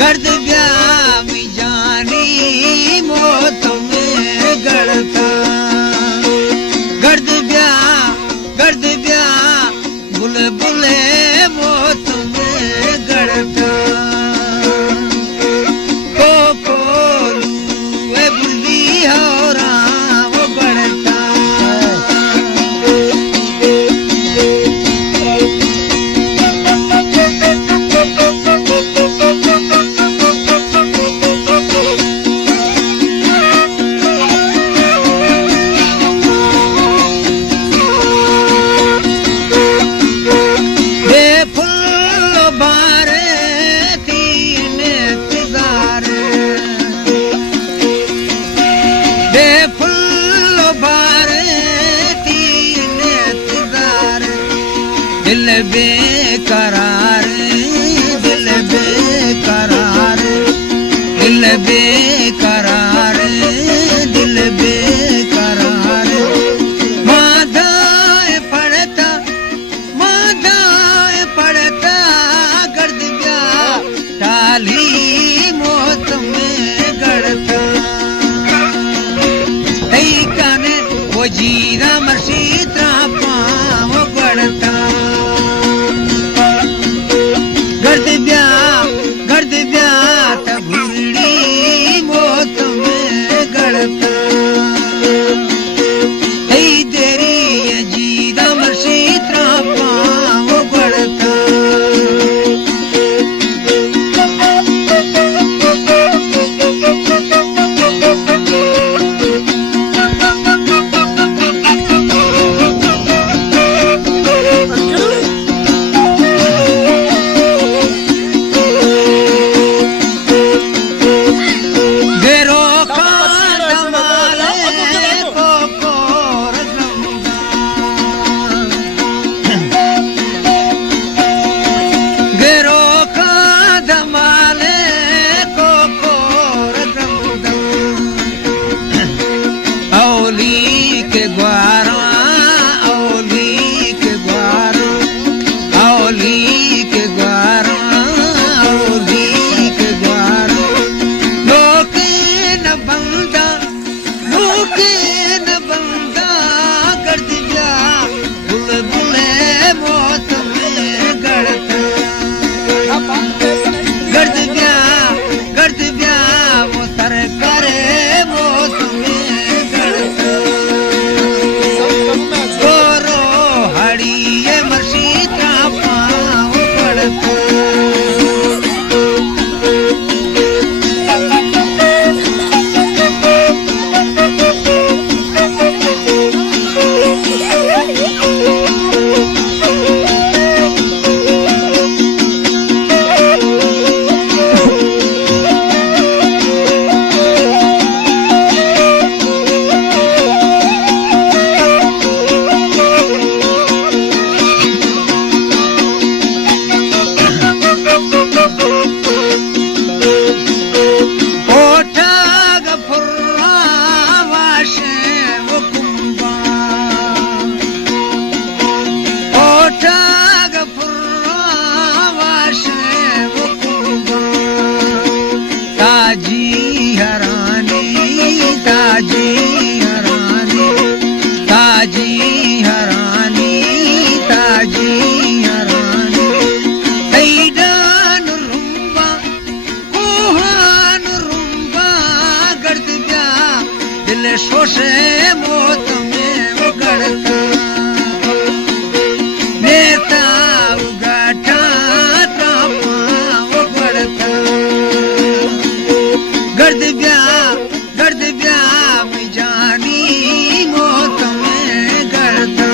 गर्द ब्याह में जानी मौत में गड़ता गर्द ब्याह बुलबुले मौत में गड़ता दिल बेकरार दिल बेकरार दिल बेकरार दिल बेकरार मादाए पड़ता गर्द ब्याह टाली मौत में गड़ता तई काने वो जीरा मसीता पाँव गड़ता गर्द ब्याह तबुड़ी मौत में गड़ता ऐ तेरी ये जीदा मसीत्रा पाँव गड़ता शोषे मौत में वो गड़ता नेता उगाटा तापा वो गड़ता गर्द ब्याह में जानी मौत में गड़ता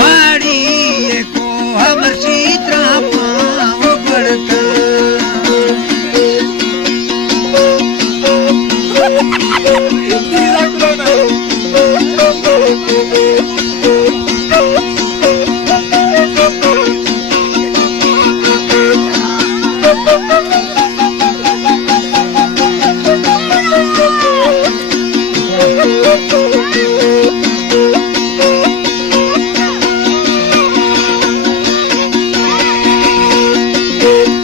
माड़ी को हम सीता पा वो गड़ता Thank you.